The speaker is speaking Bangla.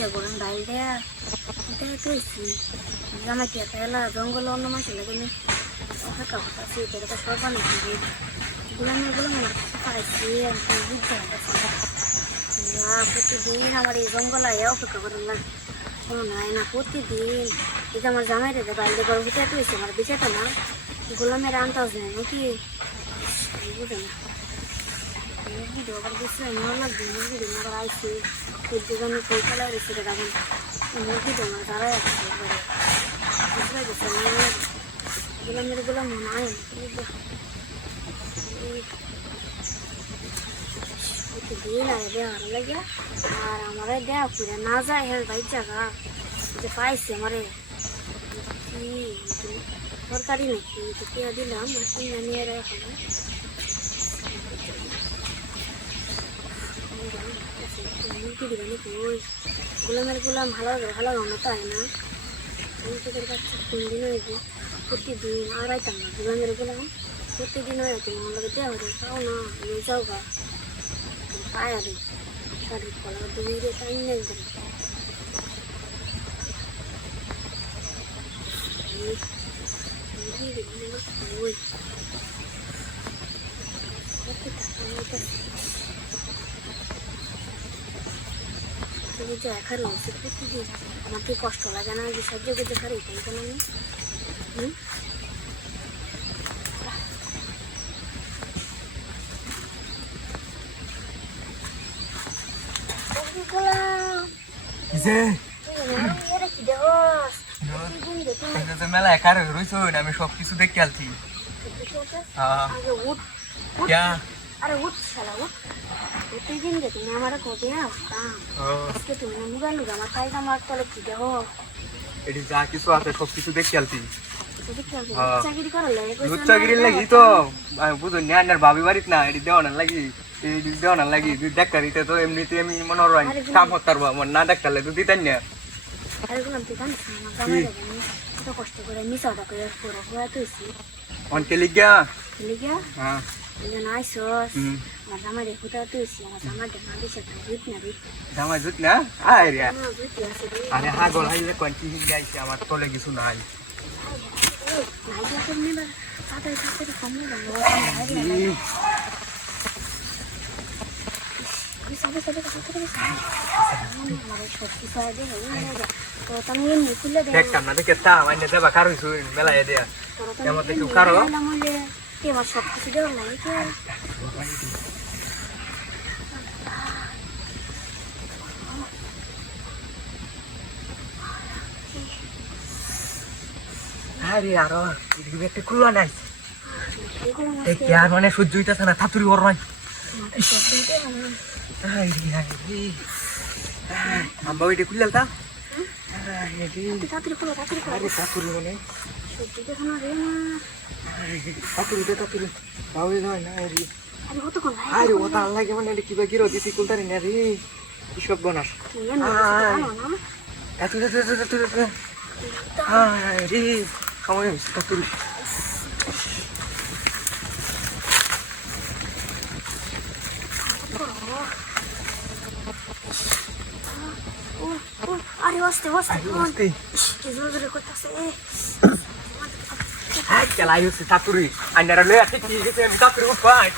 কে গরম ডাল দেয়া এটাই কইছি জামা কি এলা জঙ্গল অন্য মাছ লাগে না ফাঁকা ফাঁকা আছে এটা সব বানাচ্ছি গুলো পাইছি আমি বুঝতে পারছি না প্রতিদিন আমার এই জঙ্গল আয়া অপেক্ষা করার লাগে কোনো নাই না প্রতিদিন এটা আমার জামাই রে বাইরে গরম হতে হয়েছে আমার বিচারটা না গোলামের আনতাজ নেই নাকি বুঝে না ভিডিও আবার বেশি আমার লাগবে মুরগি আবার আইসি ওই দোকানে কই ফেলা রয়েছে রে দাম মুরগি তো আমার দাঁড়ায় আছে বুঝতে গেছে না গোলামের গোলাম মনে হয় দিন আগে দেওয়ার লাগে আর আমার দেওয়া করে না যায় হের ভাই জায়গা যে পাইছে আমারে কি সরকারি নাকি টিয়া দিলাম নিয়ে রাখা গোলামের গোলাম ভালো ভালো গানো তাই না আমি তোদের কাছে 3 দিন হয়েছে প্রতিদিন আর আইতাম না গোলামের গোলাম প্রতিদিন হয়েছে আমার লাগে দেওয়া হয়ে যাও না নিয়ে যাও গা পায়া দিই শাড়ির কলা দুই টাইম নেই ধরে খার হচ্ছে প্রতিদিন আমার কি কষ্ট লাগে না যে সহ্য করতে খারি কেন আমি মেলা একা রয়েছ আমি সবকিছু দেখতে আলছি আরে উঠ শালা উঠ প্রতিদিন যে তুমি আমার কোটে আসতাম আজকে তুমি মুগা লুগা আমার তাই আমার তলে কি দেহ এটি যা কিছু আছে সবকিছু দেখতে আলছি চাকরি করার লাগে চাকরির লাগি তো বুঝো নিয়ার ভাবি বাড়িত না এটি দেওয়ানোর লাগি দেওয়ানোর লাগি দুই ডাক্তারিতে তো এমনিতে আমি মনে হয় কাম হতে পারবো আমার না ডাক্তারলে তো দিতেন না আরে গুলাম তুই জানিস না আমার এত কষ্ট করে মিশাটা করে পুরো হয়ে তুইছি অনকে লিগা হ্যাঁ আইসস আমার জামাই রে কোথাও তুইছি আমার জামাই দেখা দিছে বুঝ না রে জামাই জুত না আরে আরে হাগল হাইলে কোনটি গাইছে আমার তলে কিছু নাই নাই যখন নিবা তাতে তাতে কমই লাগলো সাথে সাথে কথা বলছি আমার সত্যি সাইড দে তো তুমি এমনি খুলে দে দেখতাম না দেখে তা মানে দেবা কারো কিছু মেলায় দেয়া কেমন দেখু কারো কে আমার সব কিছু দেওয়া লাগে কে আরে আরো একটা কুলো নাই দেখি আর মানে সহ্য হইতেছে না থাতুরি ওর নয় আম্বা ওইটা খুললাল তা থাতুরি মানে থাতুরি বাবু নয় না আরে ও তার লাগে মানে কিবা গিরো দিতি কুলতারি না রে কৃষক বনাস রে সময় হয়েছে থাতুরি আরে বসতে কি জোরে করতেছে খেলাই হচ্ছে থাতুরি আইনারা লয়ে ঠিক গেছে আমি থাতুরি উঠবাই